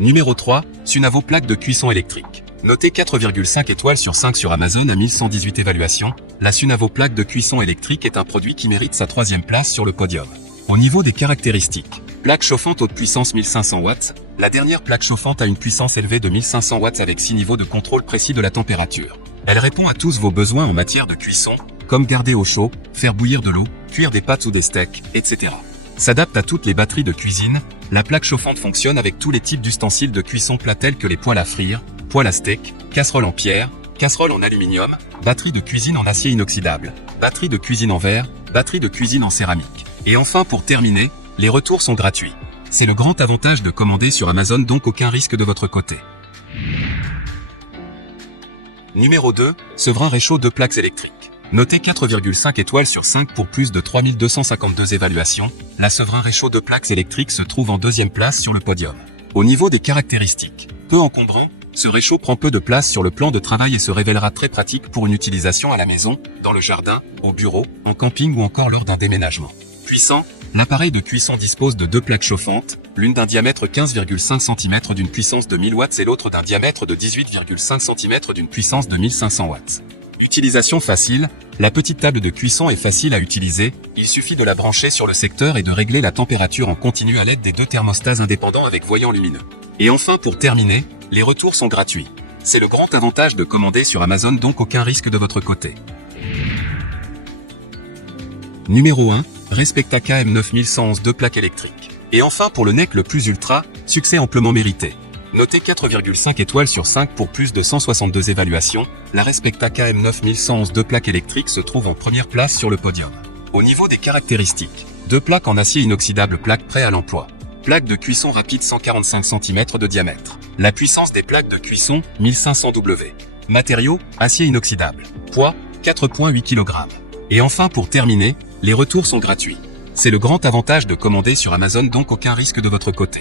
Numéro 3, Sunavo plaque de cuisson électrique. Notée 4,5 étoiles sur 5 sur Amazon à 1118 évaluations, la Sunavo plaque de cuisson électrique est un produit qui mérite sa 3e place sur le podium. Au niveau des caractéristiques, plaque chauffante haute puissance 1500 watts, la dernière plaque chauffante a une puissance élevée de 1500 watts avec 6 niveaux de contrôle précis de la température. Elle répond à tous vos besoins en matière de cuisson, comme garder au chaud, faire bouillir de l'eau, cuire des pâtes ou des steaks, etc. S'adapte à toutes les batteries de cuisine, la plaque chauffante fonctionne avec tous les types d'ustensiles de cuisson plats tels que les poêles à frire, poêles à steak, casseroles en pierre, casseroles en aluminium, batterie de cuisine en acier inoxydable, batterie de cuisine en verre, batterie de cuisine en céramique. Et enfin pour terminer, les retours sont gratuits. C'est le grand avantage de commander sur Amazon, donc aucun risque de votre côté. Numéro 2, Sevrin Réchaud 2 plaques électriques. Notée 4,5 étoiles sur 5 pour plus de 3252 évaluations, la Sevrin Réchaud 2 plaques électriques se trouve en 2e place sur le podium. Au niveau des caractéristiques, peu encombrant, ce réchaud prend peu de place sur le plan de travail et se révélera très pratique pour une utilisation à la maison, dans le jardin, au bureau, en camping ou encore lors d'un déménagement. Puissant, l'appareil de cuisson dispose de 2 plaques chauffantes, l'une d'un diamètre 15,5 cm d'une puissance de 1000 watts et l'autre d'un diamètre de 18,5 cm d'une puissance de 1500 watts. Utilisation facile, la petite table de cuisson est facile à utiliser, il suffit de la brancher sur le secteur et de régler la température en continu à l'aide des 2 thermostats indépendants avec voyant lumineux. Et enfin pour terminer, les retours sont gratuits. C'est le grand avantage de commander sur Amazon, donc aucun risque de votre côté. Numéro 1, Respecta KM9111 2 plaques électriques. Et enfin pour le NEC le plus ultra, succès amplement mérité. Notée 4,5 étoiles sur 5 pour plus de 162 évaluations, la Respecta KM9111 2 plaques électriques se trouve en première place sur le podium. Au niveau des caractéristiques, 2 plaques en acier inoxydable, plaques prêt à l'emploi. Plaque de cuisson rapide 145 cm de diamètre. La puissance des plaques de cuisson 1500 W. Matériaux, acier inoxydable. Poids 4,8 kg. Et enfin pour terminer, les retours sont gratuits. C'est le grand avantage de commander sur Amazon, donc aucun risque de votre côté.